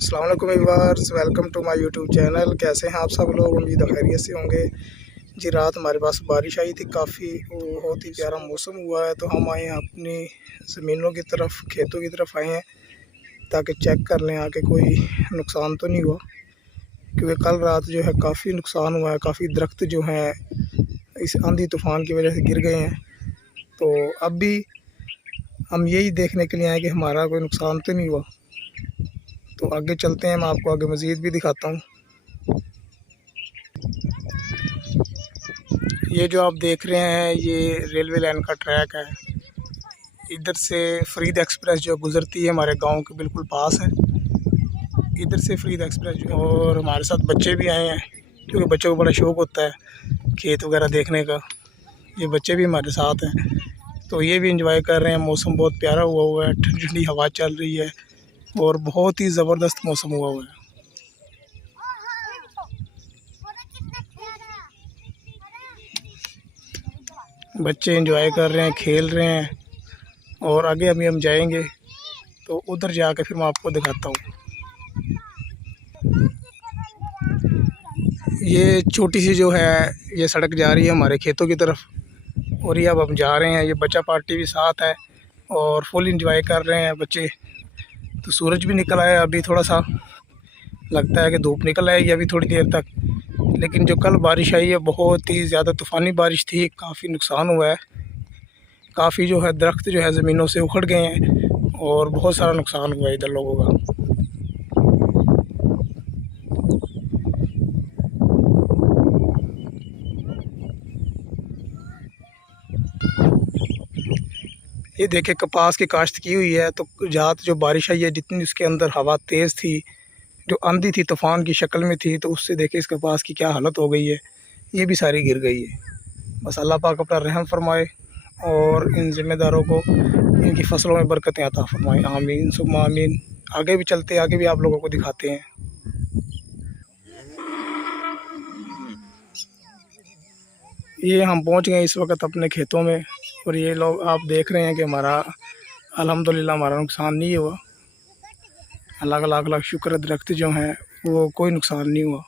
अस्सलाम वालेकुम viewers, welcome to my YouTube channel. कैसे हैं आप सब लोग? उम्मीद है खैरियत से होंगे जी। रात हमारे पास बारिश आई थी, काफ़ी बहुत ही प्यारा मौसम हुआ है, तो हम आए हैं अपनी ज़मीनों की तरफ, खेतों की तरफ आए हैं ताकि चेक कर लें आके कोई नुकसान तो नहीं हुआ, क्योंकि कल रात जो है काफ़ी नुकसान हुआ है। काफ़ी दरख्त जो हैं इस आंधी तूफ़ान की वजह से गिर गए हैं। तो अब भी हम यही देखने के लिए आए कि हमारा कोई नुकसान तो नहीं हुआ। तो आगे चलते हैं, मैं आपको आगे मज़ीद भी दिखाता हूँ। ये जो आप देख रहे हैं ये रेलवे लाइन का ट्रैक है। इधर से फरीद एक्सप्रेस जो गुज़रती है हमारे गांव के बिल्कुल पास है। इधर से फरीद एक्सप्रेस जो, और हमारे साथ बच्चे भी आए हैं क्योंकि बच्चों को बड़ा शौक़ होता है खेत वगैरह देखने का। ये बच्चे भी हमारे साथ हैं, तो ये भी इंजॉय कर रहे हैं। मौसम बहुत प्यारा हुआ है, ठंडी ठंडी हवा चल रही है और बहुत ही ज़बरदस्त मौसम हुआ है। बच्चे एंजॉय कर रहे हैं, खेल रहे हैं, और आगे अभी हम जाएंगे तो उधर जाकर फिर मैं आपको दिखाता हूँ। ये छोटी सी जो है ये सड़क जा रही है हमारे खेतों की तरफ, और ये अब हम जा रहे हैं। ये बच्चा पार्टी भी साथ है और फुल एंजॉय कर रहे हैं बच्चे। तो सूरज भी निकल आया, अभी थोड़ा सा लगता है कि धूप निकल आएगी अभी थोड़ी देर तक। लेकिन जो कल बारिश आई है बहुत ही ज़्यादा तूफ़ानी बारिश थी, काफ़ी नुकसान हुआ है। काफ़ी जो है दरख्त जो है ज़मीनों से उखड़ गए हैं और बहुत सारा नुकसान हुआ है इधर लोगों का। ये देखे कपास की काश्त की हुई है, तो ज़्यादा जो बारिश आई है जितनी उसके अंदर हवा तेज़ थी, जो आंधी थी तूफ़ान की शक्ल में थी, तो उससे देखे इस कपास की क्या हालत हो गई है। ये भी सारी गिर गई है। बस अल्लाह पाक अपना रहम फरमाए और इन ज़िम्मेदारों को इनकी फसलों में बरकतें अता फरमाए। आमीन सुम्मा आमीन। आगे भी चलते, आगे भी आप लोगों को दिखाते हैं। ये हम पहुंच गए इस वक्त अपने खेतों में, और ये लोग आप देख रहे हैं कि हमारा अल्हम्दुलिल्लाह हमारा नुकसान नहीं हुआ। अल्लाह का लाख लाख शुक्र, दरख्त जो हैं वो कोई नुकसान नहीं हुआ।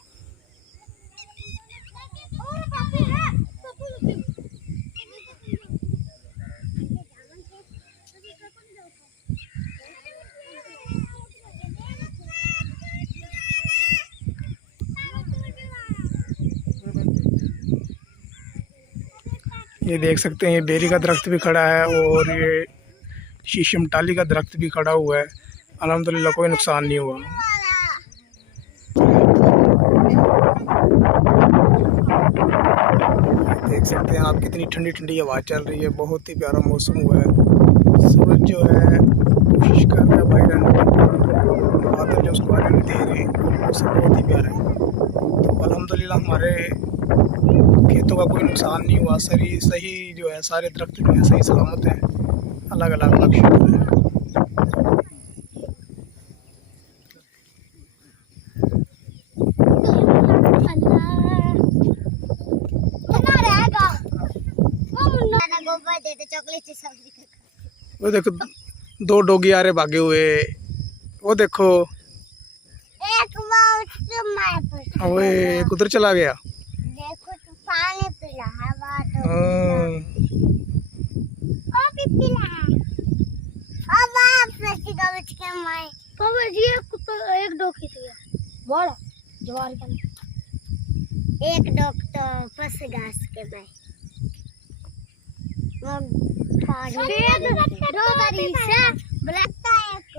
ये देख सकते हैं, ये बेरी का दरख्त भी खड़ा है और ये शीशम टाली का दरख्त भी खड़ा हुआ है। अल्हम्दुलिल्लाह कोई नुकसान नहीं हुआ। देख सकते हैं आप कितनी ठंडी ठंडी हवा चल रही है, बहुत ही प्यारा मौसम हुआ है। सूरज जो है कोशिश कर रहा है बाहर आने की, बादल जो उसको आने नहीं दे रहे, मौसम बहुत ही प्यारा है। तो अल्हम्दुलिल्लाह हमारे खेतों का कोई नुकसान नहीं हुआ। सही जो है सारे दरख्त जो है सही सलामत हैं। अल्लाह का लाख लाख शुक्र है। वो देखो दो डोगी आ रहे भागे हुए, वो देखो ओए एक उधर चला गया। देखो तो पानी पिला हवा तो अब आप रस्सी का बच के मारे पापा जी। कुत्ता एक डॉग की थी बड़ा जवार का, एक डॉग तो फंस घास के में वो सफेद डॉग से ब्लैक एक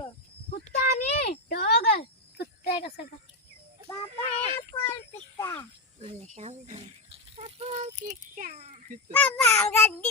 कुत्ता नहीं डॉग, कुत्ते का सगा पापा कौन कुत्ता पापा कुत्ता पापा